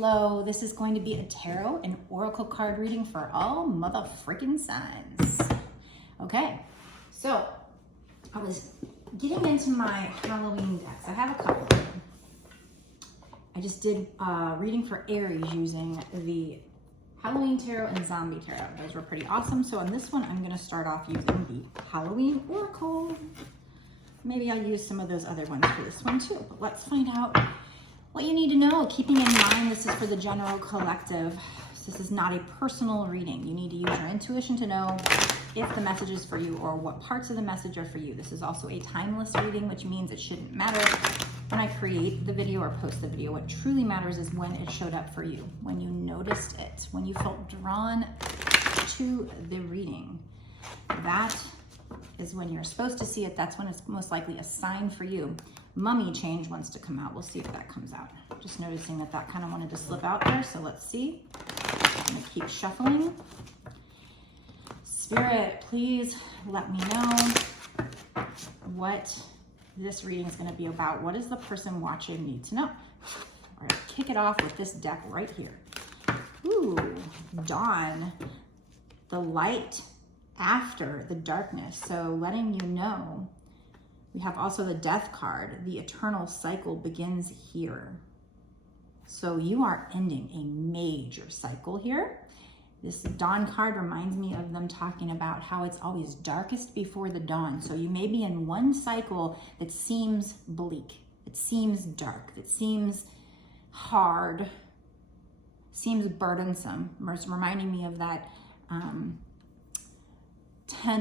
Hello, this is going to be a tarot and oracle card reading for all mother freaking signs. Okay, so I was getting into my Halloween decks. I have a couple of them. I just did reading for Aries using the Halloween tarot and zombie tarot. Those were pretty awesome. So on this one, I'm going to start off using the Halloween oracle. Maybe I'll use some of those other ones for this one too, but let's find out what you need to know, keeping in mind this is for the general collective. This is not a personal reading. You need to use your intuition to know if the message is for you or what parts of the message are for you. This is also a timeless reading, which means it shouldn't matter when I create the video or post the video. What truly matters is when it showed up for you, when you noticed it, when you felt drawn to the reading. That is when you're supposed to see it. That's when it's most likely a sign for you. Mummy change wants to come out. We'll see if that comes out. Just noticing that that kind of wanted to slip out there. So let's see. I'm going to keep shuffling. Spirit, please let me know what this reading is going to be about. What does the person watching need to know? All right, kick it off with this deck right here. Ooh, dawn. The light after the darkness. So letting you know. We have also the death card. The eternal cycle begins here. So you are ending a major cycle here. This dawn card reminds me of them talking about how it's always darkest before the dawn. So you may be in one cycle that seems bleak. It seems dark. It seems hard. Seems burdensome. It's reminding me of that 10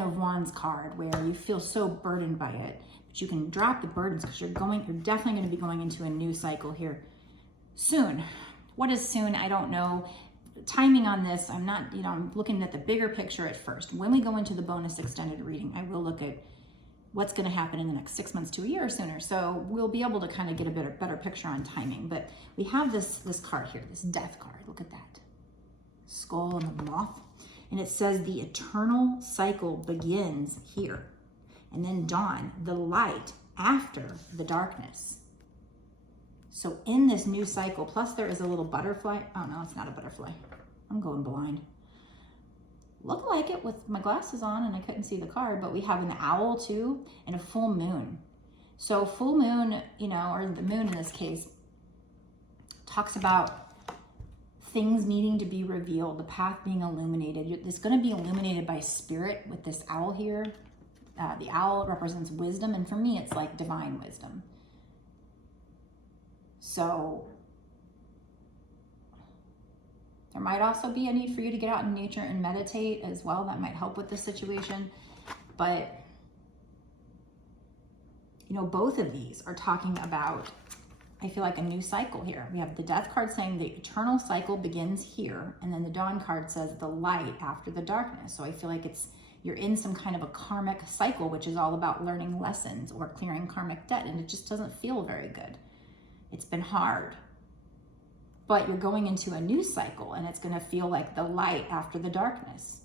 of Wands card where you feel so burdened by it. You can drop the burdens because you're definitely going to be going into a new cycle here soon. What is soon? I don't know. Timing on this, I'm not, I'm looking at the bigger picture at first. When we go into the bonus extended reading, I will look at what's going to happen in the next 6 months to a year or sooner. So we'll be able to kind of get a better picture on timing. But we have this card here, this death card. Look at that. Skull and the moth. And it says the eternal cycle begins here. And then dawn, the light after the darkness. So in this new cycle, plus there is a little butterfly. Oh no, it's not a butterfly. I'm going blind. Looked like it with my glasses on and I couldn't see the card, but we have an owl too and a full moon. So full moon, or the moon in this case, talks about things needing to be revealed, the path being illuminated. It's going to be illuminated by spirit with this owl here. The owl represents wisdom, and for me, it's like divine wisdom. So there might also be a need for you to get out in nature and meditate as well. That might help with the situation. But, both of these are talking about, I feel like, a new cycle here. We have the death card saying the eternal cycle begins here, and then the dawn card says the light after the darkness. So I feel like you're in some kind of a karmic cycle, which is all about learning lessons or clearing karmic debt, and it just doesn't feel very good. It's been hard. But you're going into a new cycle, and it's going to feel like the light after the darkness.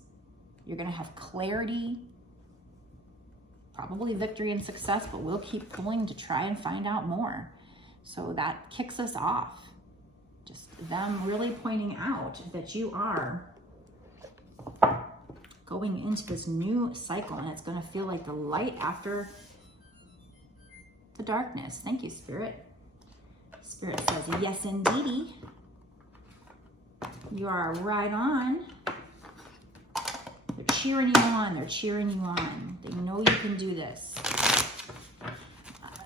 You're going to have clarity, probably victory and success, but we'll keep pulling to try and find out more. So that kicks us off. Just them really pointing out that you are going into this new cycle, and it's going to feel like the light after the darkness. Thank you, Spirit. Spirit says, yes, indeedy. You are right on. They're cheering you on. They're cheering you on. They know you can do this.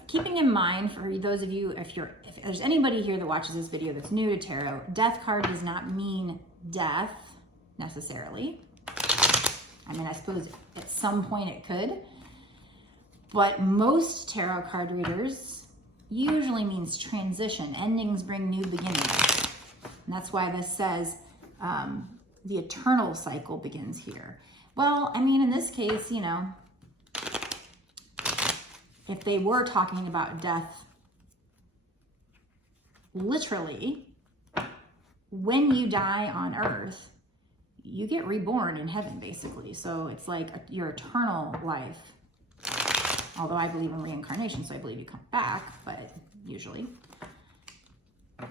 Keeping in mind, for those of you, if there's anybody here that watches this video that's new to tarot, death card does not mean death necessarily. I mean, I suppose at some point it could, but most tarot card readers usually means transition. Endings bring new beginnings. And that's why this says the eternal cycle begins here. Well, I mean, in this case, if they were talking about death, literally, when you die on earth, you get reborn in heaven, basically. So it's like your eternal life. Although I believe in reincarnation, so I believe you come back, but usually.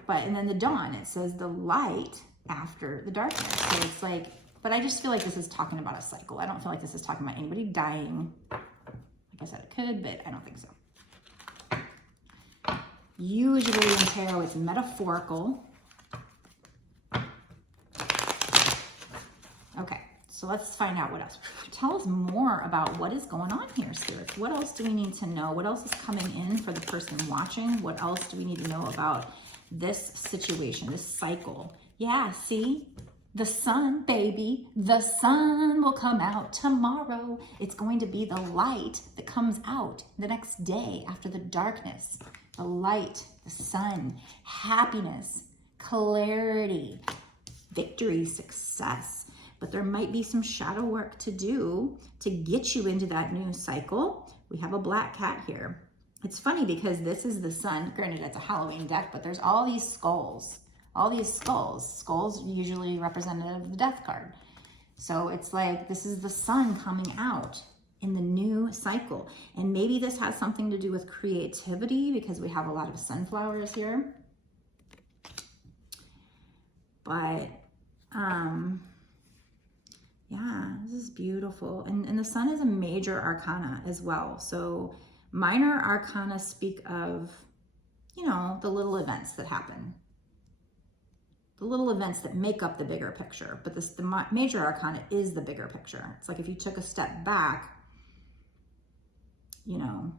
But, and then the dawn, it says the light after the darkness. So it's like, but I just feel like this is talking about a cycle. I don't feel like this is talking about anybody dying. Like I said, it could, but I don't think so. Usually in tarot, it's metaphorical. Okay, so let's find out what else. Tell us more about what is going on here, spirits. What else do we need to know? What else is coming in for the person watching? What else do we need to know about this situation, this cycle? Yeah, see? The sun, baby, the sun will come out tomorrow. It's going to be the light that comes out the next day after the darkness. The light, the sun, happiness, clarity, victory, success. But there might be some shadow work to do to get you into that new cycle. We have a black cat here. It's funny because this is the sun. Granted, it's a Halloween deck, but there's all these skulls. All these skulls. Skulls usually representative of the death card. So it's like this is the sun coming out in the new cycle. And maybe this has something to do with creativity because we have a lot of sunflowers here. But, yeah, this is beautiful. And the sun is a major arcana as well. So minor arcana speak of, you know, the little events that happen. The little events that make up the bigger picture. But the major arcana is the bigger picture. It's like if you took a step back, you know,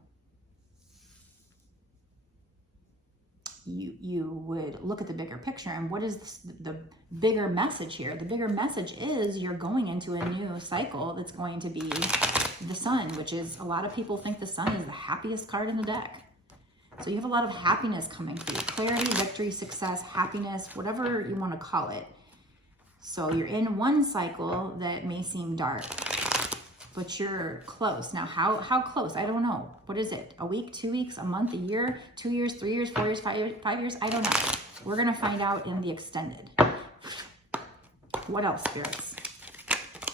you would look at the bigger picture. And what is the bigger message here? The bigger message is you're going into a new cycle that's going to be the sun, which is, a lot of people think the sun is the happiest card in the deck. So you have a lot of happiness coming through. Clarity, victory, success, happiness, whatever you want to call it. So you're in one cycle that may seem dark, but you're close. Now, how close? I don't know. What is it? A week, 2 weeks, a month, a year, 2 years, 3 years, 4 years, 5 years? I don't know. We're going to find out in the extended. What else, spirits?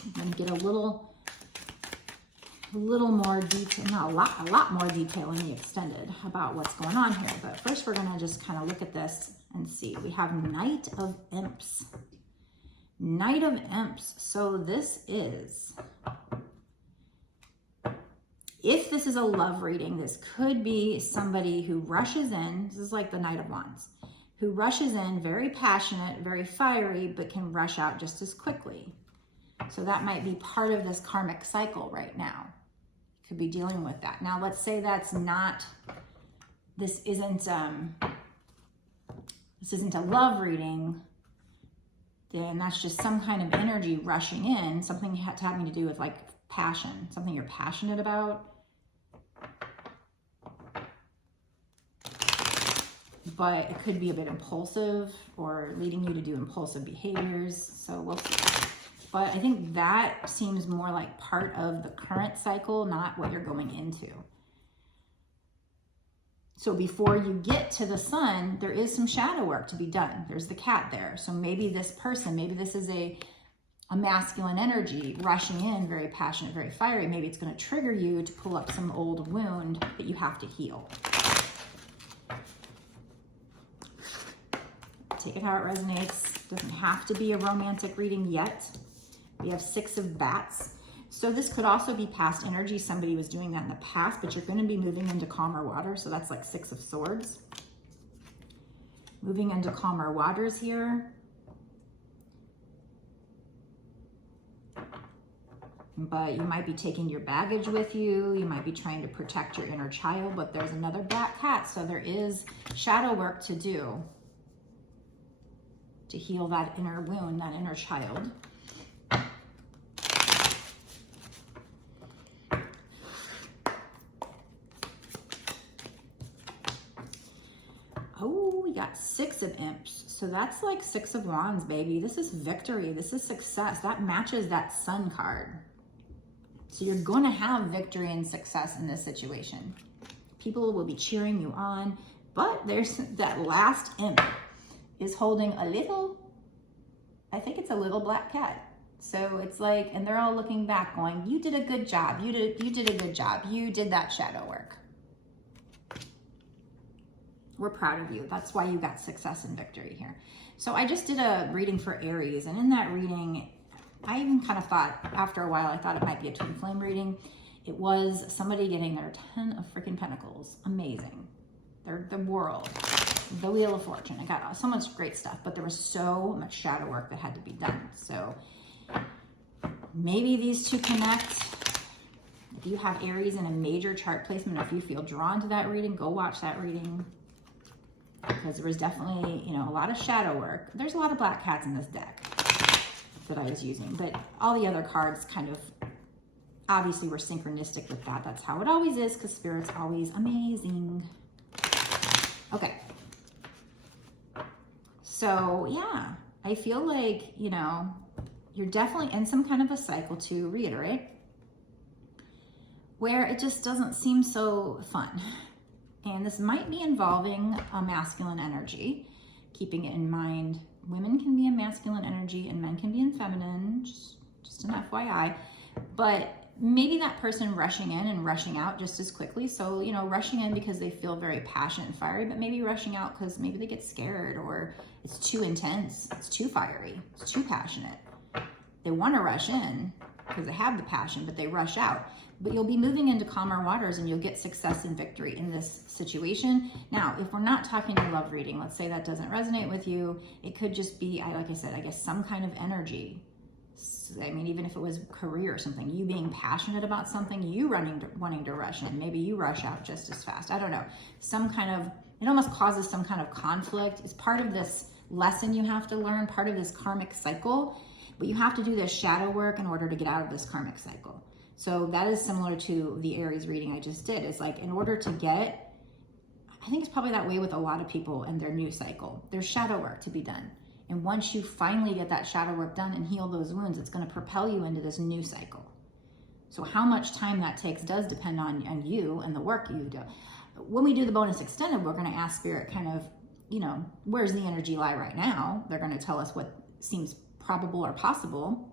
I'm going to get a little more detail, not a lot more detail in the extended about what's going on here. But first we're gonna just kind of look at this and see. We have Knight of Imps. Knight of Imps. So this is, if this is a love reading, this could be somebody who rushes in. This is like the Knight of Wands, who rushes in, very passionate, very fiery, but can rush out just as quickly. So that might be part of this karmic cycle right now. Could be dealing with that. Now, let's say that's not, this isn't a love reading, then that's just some kind of energy rushing in, something having to do with like passion, something you're passionate about. But it could be a bit impulsive or leading you to do impulsive behaviors. So we'll see. But I think that seems more like part of the current cycle, not what you're going into. So before you get to the sun, there is some shadow work to be done. There's the cat there. So maybe this person, maybe this is a masculine energy rushing in, very passionate, very fiery. Maybe it's going to trigger you to pull up some old wound that you have to heal. Take it how it resonates. Doesn't have to be a romantic reading yet. We have 6 of Bats. So this could also be past energy. Somebody was doing that in the past, but you're going to be moving into calmer water. So that's like 6 of Swords. Moving into calmer waters here. But you might be taking your baggage with you. You might be trying to protect your inner child, but there's another black cat. So there is shadow work to do to heal that inner wound, that inner child. Oh, we got 6 of Imps. So that's like 6 of Wands, baby. This is victory. This is success. That matches that Sun card. So you're going to have victory and success in this situation. People will be cheering you on. But there's that last Imp is holding a little, I think it's a little black cat. So it's like, and they're all looking back going, you did a good job. You did a good job. You did that shadow work. We're proud of you. That's why you got success and victory here. So I just did a reading for Aries, and in that reading, I even kind of thought, after a while, I thought it might be a twin flame reading. It was somebody getting their 10 of freaking Pentacles. Amazing. They're the world. The Wheel of Fortune. I got so much great stuff, but there was so much shadow work that had to be done. So maybe these two connect. If you have Aries in a major chart placement, or if you feel drawn to that reading, go watch that reading. Because there was definitely, you know, a lot of shadow work. There's a lot of black cats in this deck that I was using, but all the other cards kind of obviously were synchronistic with that. That's how it always is, because Spirit's always amazing. Okay. So yeah, I feel like, you know, you're definitely in some kind of a cycle, to reiterate, where it just doesn't seem so fun. And this might be involving a masculine energy. Keeping it in mind, women can be in masculine energy and men can be in feminine, just an FYI. But maybe that person rushing in and rushing out just as quickly. So, you know, rushing in because they feel very passionate and fiery, but maybe rushing out because maybe they get scared, or it's too intense, it's too fiery, it's too passionate. They want to rush in because they have the passion, but they rush out. But you'll be moving into calmer waters and you'll get success and victory in this situation. Now, if we're not talking a love reading, let's say that doesn't resonate with you, it could just be, like I said, I guess some kind of energy. I mean, even if it was career or something, you being passionate about something, you wanting to rush in, maybe you rush out just as fast. I don't know. Some kind of, it almost causes some kind of conflict. It's part of this lesson you have to learn, part of this karmic cycle, but you have to do this shadow work in order to get out of this karmic cycle. So that is similar to the Aries reading I just did. It's like, in order to get, I think it's probably that way with a lot of people in their new cycle. There's shadow work to be done. And once you finally get that shadow work done and heal those wounds, it's going to propel you into this new cycle. So how much time that takes does depend on you and the work you do. When we do the bonus extended, we're going to ask Spirit kind of, you know, where's the energy lie right now? They're going to tell us what seems probable or possible.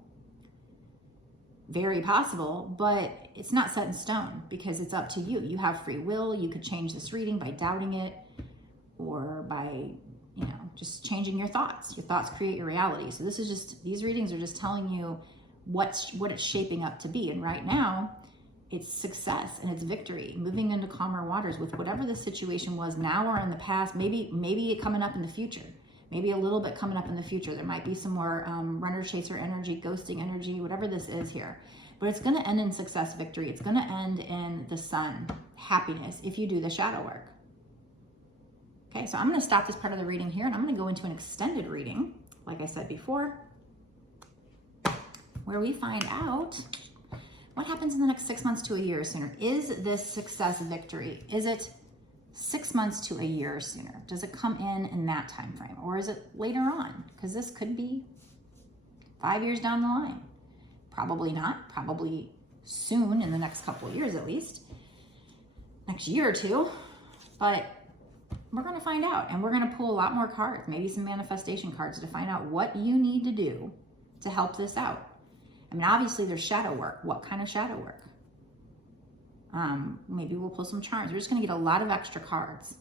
Very possible, but it's not set in stone because it's up to you. You have free will. You could change this reading by doubting it, or by, you know, just changing your thoughts. Your thoughts create your reality. So this is just, these readings are just telling you what it's shaping up to be. And right now, it's success and it's victory, moving into calmer waters with whatever the situation was now or in the past, maybe it coming up in the future. Maybe a little bit coming up in the future. There might be some more runner chaser energy, ghosting energy, whatever this is here. But it's going to end in success, victory. It's going to end in the sun, happiness, if you do the shadow work. Okay, so I'm going to stop this part of the reading here, and I'm going to go into an extended reading, like I said before, where we find out what happens in the next 6 months to a year sooner. Is this success, victory? Is it 6 months to a year sooner? Does it come in that time frame, or is it later on? Because this could be 5 years down the line. Probably not. Probably soon, in the next couple of years at least, next year or two. But we're going to find out, and we're going to pull a lot more cards, maybe some manifestation cards, to find out what you need to do to help this out. I mean, obviously there's shadow work. What kind of shadow work? Maybe we'll pull some charms. We're just going to get a lot of extra cards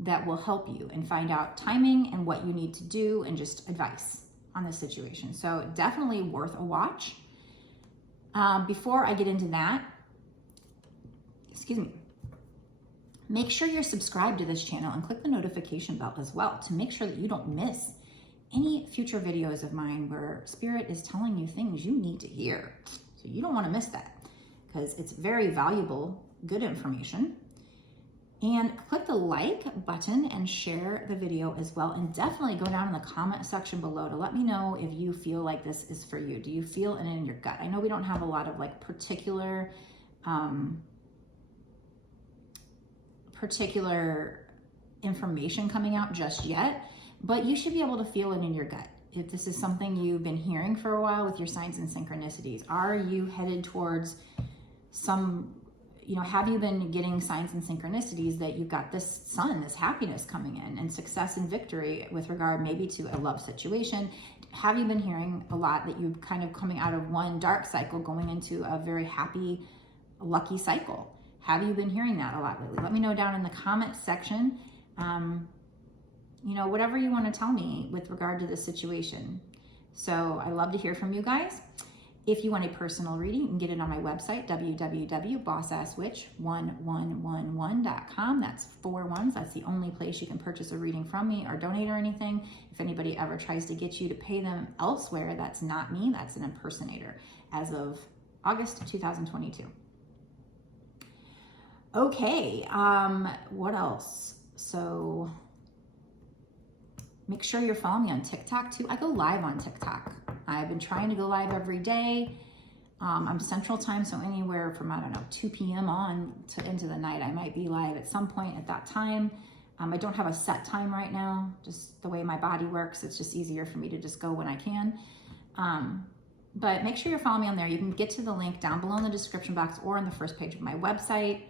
that will help you and find out timing and what you need to do, and just advice on this situation. So definitely worth a watch. Before I get into that, excuse me, make sure you're subscribed to this channel and click the notification bell as well to make sure that you don't miss any future videos of mine where Spirit is telling you things you need to hear. So you don't want to miss that, because it's very valuable, good information. And click the like button and share the video as well. And definitely go down in the comment section below to let me know if you feel like this is for you. Do you feel it in your gut? I know we don't have a lot of like particular information coming out just yet, but you should be able to feel it in your gut. If this is something you've been hearing for a while with your signs and synchronicities, are you headed towards some, you know, have you been getting signs and synchronicities that you've got this sun, this happiness coming in, and success and victory with regard maybe to a love situation? Have you been hearing a lot that you're kind of coming out of one dark cycle going into a very happy, lucky cycle? Have you been hearing that a lot lately? Let me know down in the comment section. you know, whatever you want to tell me with regard to this situation. So I love to hear from you guys. If you want a personal reading, you can get it on my website, www.bossasswitch1111.com. That's 4 ones. That's the only place you can purchase a reading from me or donate or anything. If anybody ever tries to get you to pay them elsewhere, that's not me, that's an impersonator, as of August 2022. Okay, what else? So make sure you're following me on TikTok too. I go live on TikTok. I've been trying to go live every day. I'm Central Time, so anywhere from, I don't know, 2 p.m. on to into the night, I might be live at some point at that time. I don't have a set time right now, just the way my body works. It's just easier for me to just go when I can. But make sure you're following me on there. You can get to the link down below in the description box or on the first page of my website.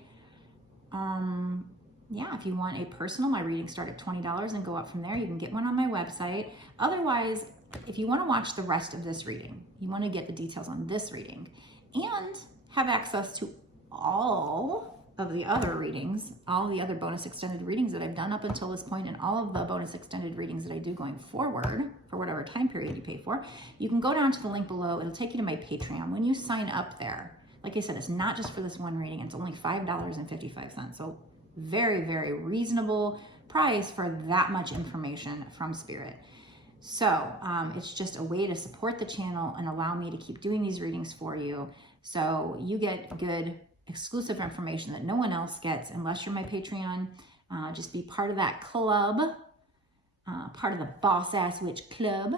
Yeah, if you want a personal, my readings start at $20 and go up from there. You can get one on my website. Otherwise, if you want to watch the rest of this reading, you want to get the details on this reading and have access to all of the other readings, all the other bonus extended readings that I've done up until this point, and all of the bonus extended readings that I do going forward for whatever time period you pay for, you can go down to the link below. It'll take you to my Patreon. When you sign up there, like I said, it's not just for this one reading. It's only $5.55. So very, very reasonable price for that much information from Spirit. So it's just a way to support the channel and allow me to keep doing these readings for you. So you get good exclusive information that no one else gets unless you're my Patreon. Just be part of that club, part of the Boss Ass Witch Club.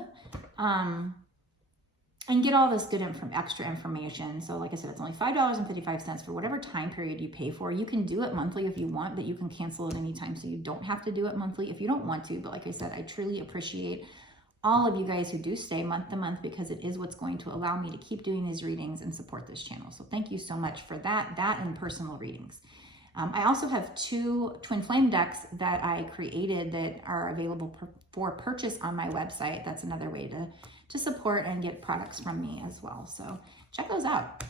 And get all this good extra information. So like I said, it's only $5.55 for whatever time period you pay for. You can do it monthly if you want, but you can cancel it anytime, so you don't have to do it monthly if you don't want to. But like I said, I truly appreciate all of you guys who do stay month to month, because it is what's going to allow me to keep doing these readings and support this channel. So thank you so much for that and personal readings. I also have 2 Twinflame decks that I created that are available for purchase on my website. That's another way to support and get products from me as well. So check those out.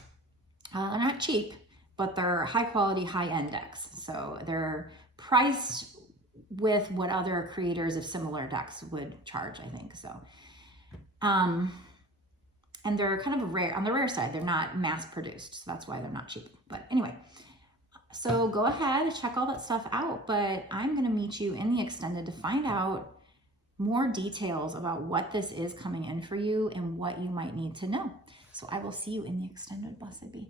They're not cheap, but they're high quality, high end decks. So they're priced with what other creators of similar decks would charge, I think. So, and they're kind of rare, on the rare side. They're not mass produced, so that's why they're not cheap. But anyway, so go ahead and check all that stuff out. But I'm going to meet you in the extended to find out more details about what this is coming in for you and what you might need to know. So I will see you in the extended. Blessed be.